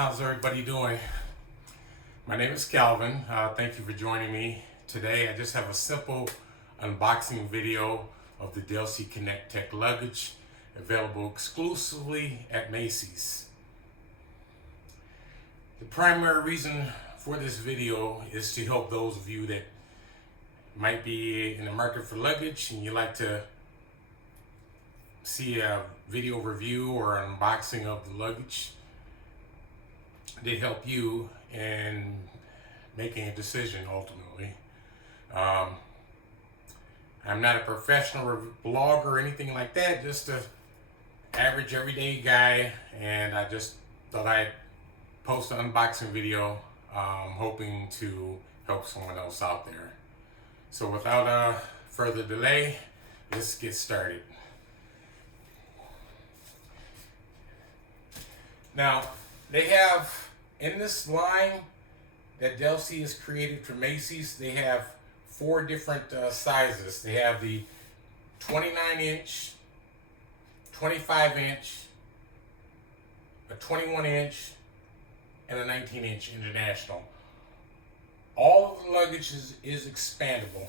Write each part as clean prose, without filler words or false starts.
How's everybody doing? My name is Calvin. Thank you for joining me today. I just have a simple unboxing video of the Delsey ConnecTech luggage, available exclusively at Macy's. The primary reason for this video is to help those of you that might be in the market for luggage and you like to see a video review or an unboxing of the luggage. They help you in making a decision ultimately. I'm not a professional blogger or anything like that, just a average everyday guy, and I just thought I'd post an unboxing video, hoping to help someone else out there. So without further delay, let's get started. Now, they have, in this line that Delsey has created for Macy's, they have 4 different sizes. They have the 29-inch, 25-inch, a 21-inch, and a 19-inch international. All of the luggage is expandable.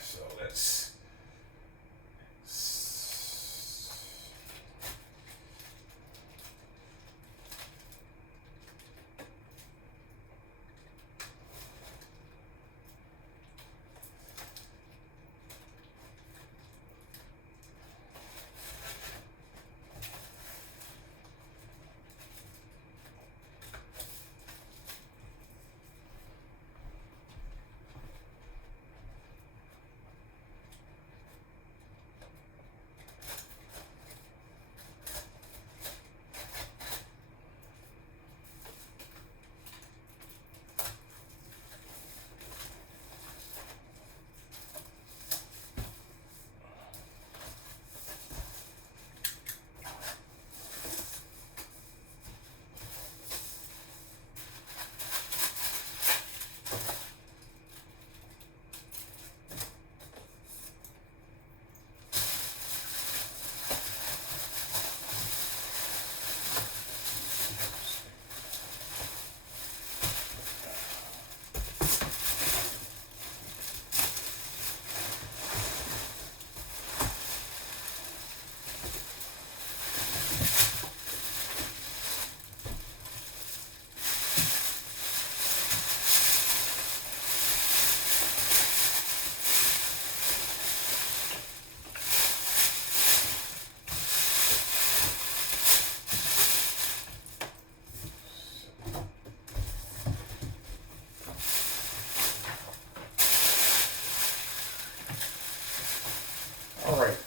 So let's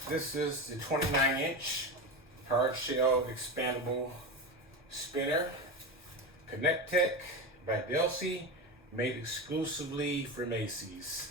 this is the 29-inch hard shell expandable spinner, ConnecTech by Delsey, made exclusively for Macy's.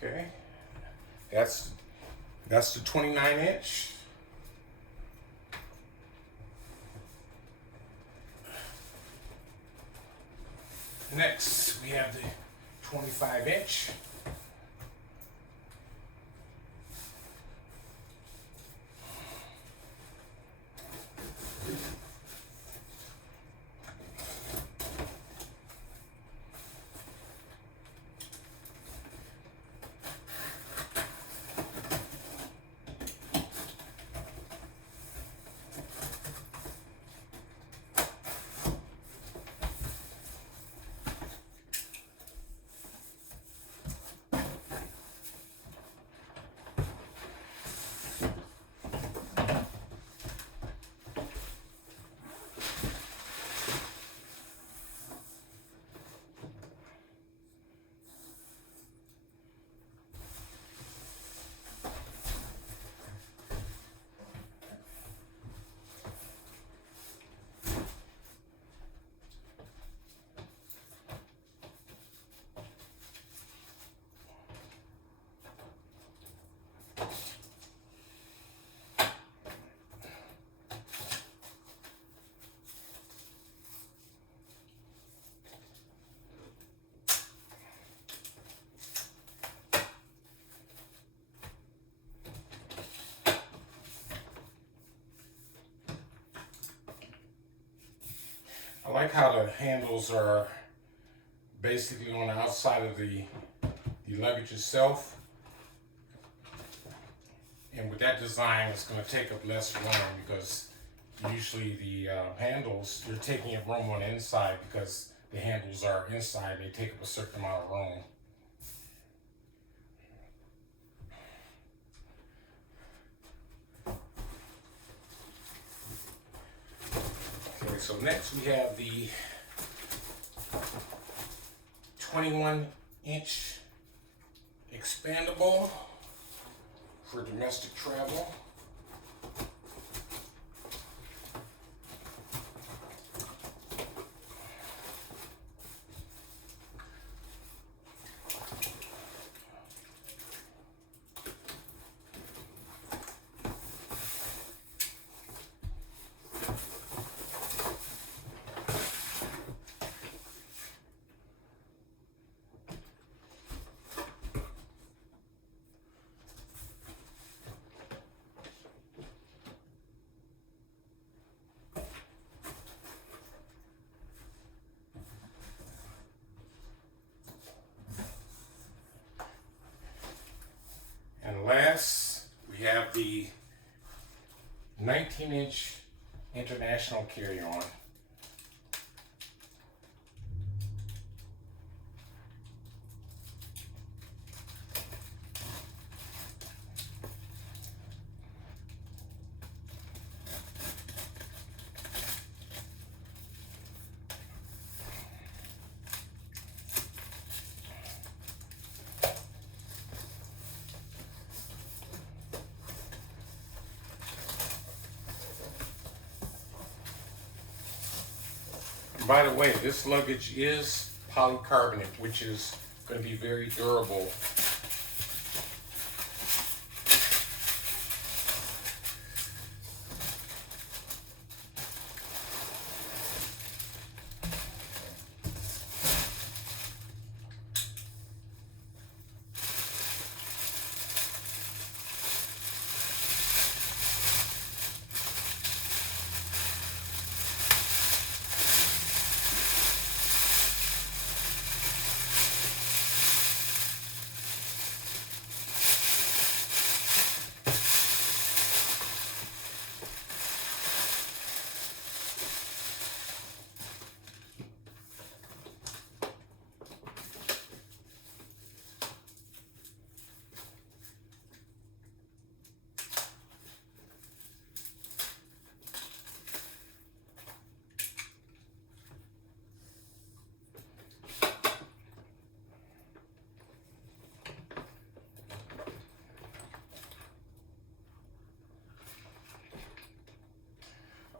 Okay, that's the 29-inch. Next, we have the 25-inch. I like how the handles are basically on the outside of the luggage itself. And with that design, it's going to take up less room, because usually the handles, you're taking up room on the inside because the handles are inside. They take up a certain amount of room. Okay, so next we have the 21-inch expandable for domestic travel. And last, we have the 19-inch international carry-on. By the way, this luggage is polycarbonate, which is going to be very durable.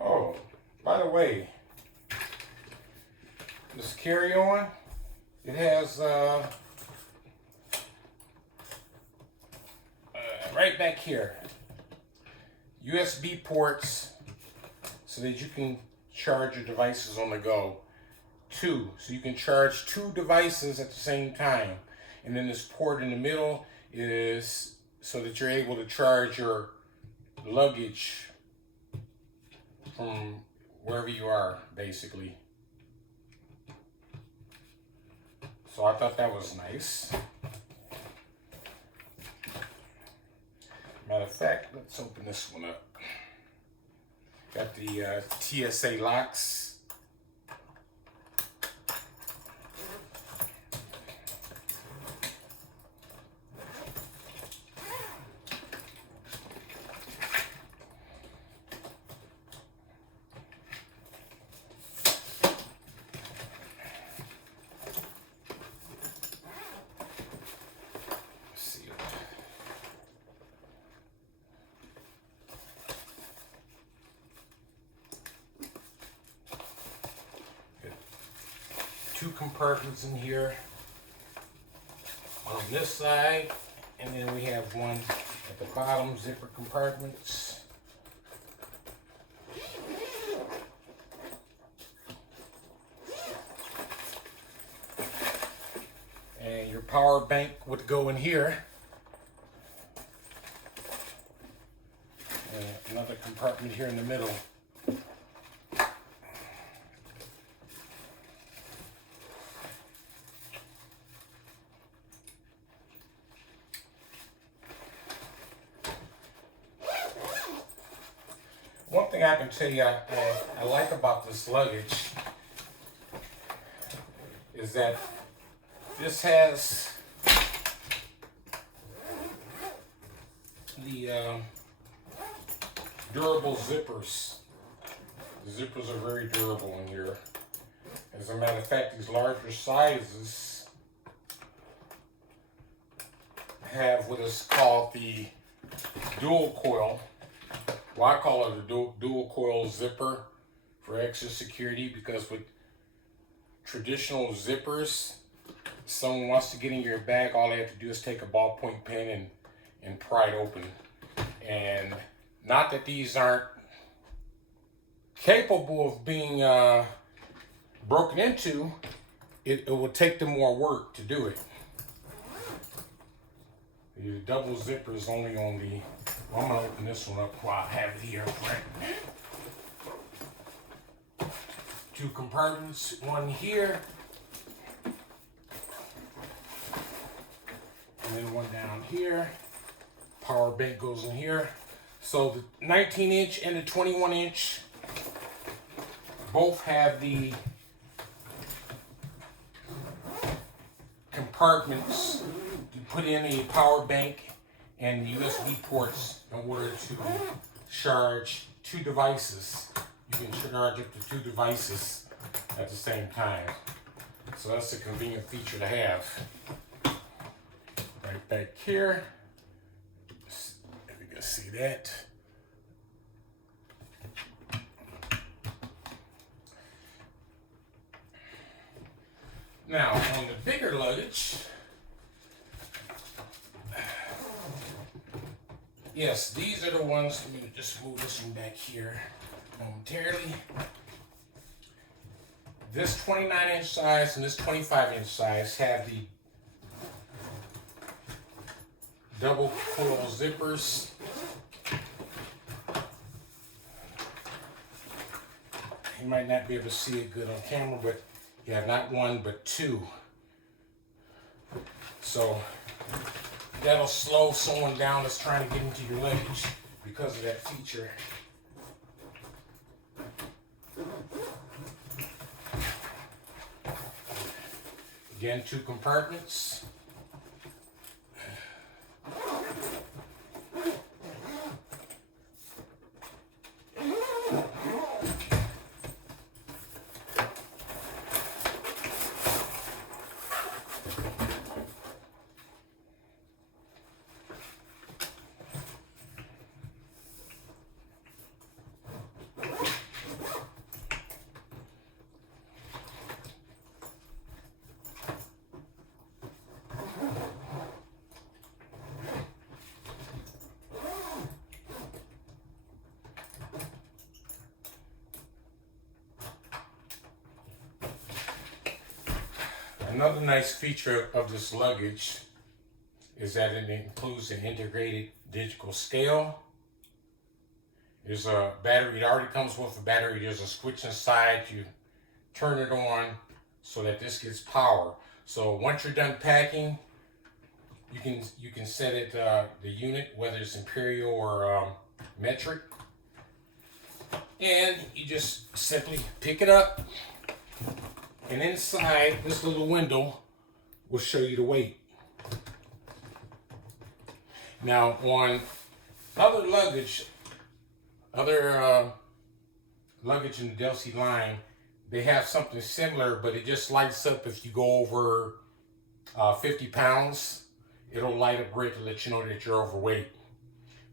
Oh, by the way, this carry-on, it has right back here USB ports so that you can charge your devices on the go. So you can charge 2 devices at the same time. And then this port in the middle is so that you're able to charge your luggage from wherever you are, basically. So I thought that was nice. Matter of fact, let's open this one up. Got the TSA locks. Two compartments in here on this side, and then we have one at the bottom, zipper compartments. And your power bank would go in here. And another compartment here in the middle. thing I can tell you I like about this luggage is that this has the durable zippers. The zippers are very durable in here. As a matter of fact, these larger sizes have what is called the dual coil. Well, I call it a dual coil zipper for extra security, because with traditional zippers, if someone wants to get in your bag, all they have to do is take a ballpoint pen and pry it open. And not that these aren't capable of being broken into, it will take them more work to do it. The double zipper is only on the, well, I'm going to open this one up while I have it here. Right? 2 compartments, one here, and then one down here. Power bank goes in here. So the 19-inch and the 21-inch both have the compartments to put in a power bank and the USB ports in order to charge 2 devices. You can charge up to 2 devices at the same time. So that's a convenient feature to have. Right back here. If you can see that. Now, on the bigger luggage, yes, these are the ones. Let me just move this one back here momentarily. This 29-inch size and this 25-inch size have the double coil zippers. You might not be able to see it good on camera, but you have not 1 but 2. So that'll slow someone down that's trying to get into your luggage because of that feature. Again, 2 compartments. Another nice feature of this luggage is that it includes an integrated digital scale. There's a battery. It already comes with a battery. There's a switch inside. You turn it on so that this gets power. So once you're done packing, you can set it the unit, whether it's imperial or metric, and you just simply pick it up. And inside this little window will show you the weight. Now on other luggage in the Delsey line, they have something similar, but it just lights up if you go over 50 pounds. It'll light up red to let you know that you're overweight.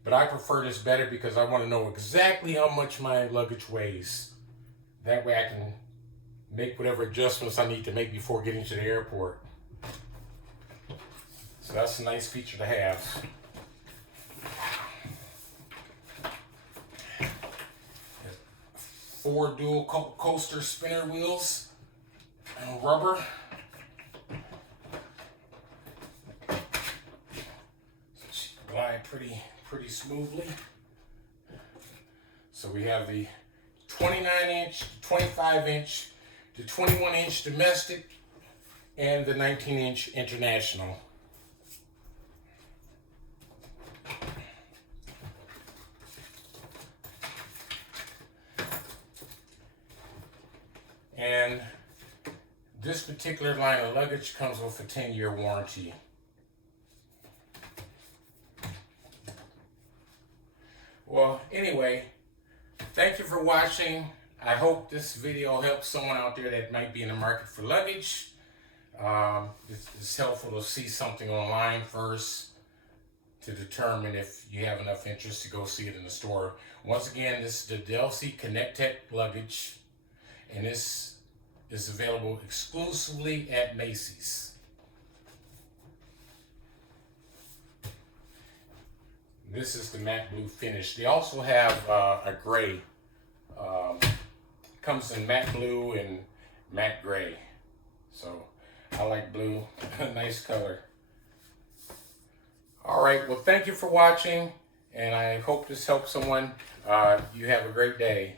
But I prefer this better because I want to know exactly how much my luggage weighs. That way I can make whatever adjustments I need to make before getting to the airport. So that's a nice feature to have. Four dual coaster spinner wheels and rubber. So she glide pretty smoothly. So we have the 29-inch, 25-inch, the 21-inch domestic, and the 19-inch international. And this particular line of luggage comes with a 10-year warranty. Well, anyway, thank you for watching. I hope this video helps someone out there that might be in the market for luggage. It's helpful to see something online first to determine if you have enough interest to go see it in the store. Once again, this is the Delsey ConnecTech luggage, and this is available exclusively at Macy's. This is the matte blue finish. They also have a gray. Comes in matte blue and matte gray. So I like blue. Nice color. All right. Well, thank you for watching, and I hope this helps someone. You have a great day.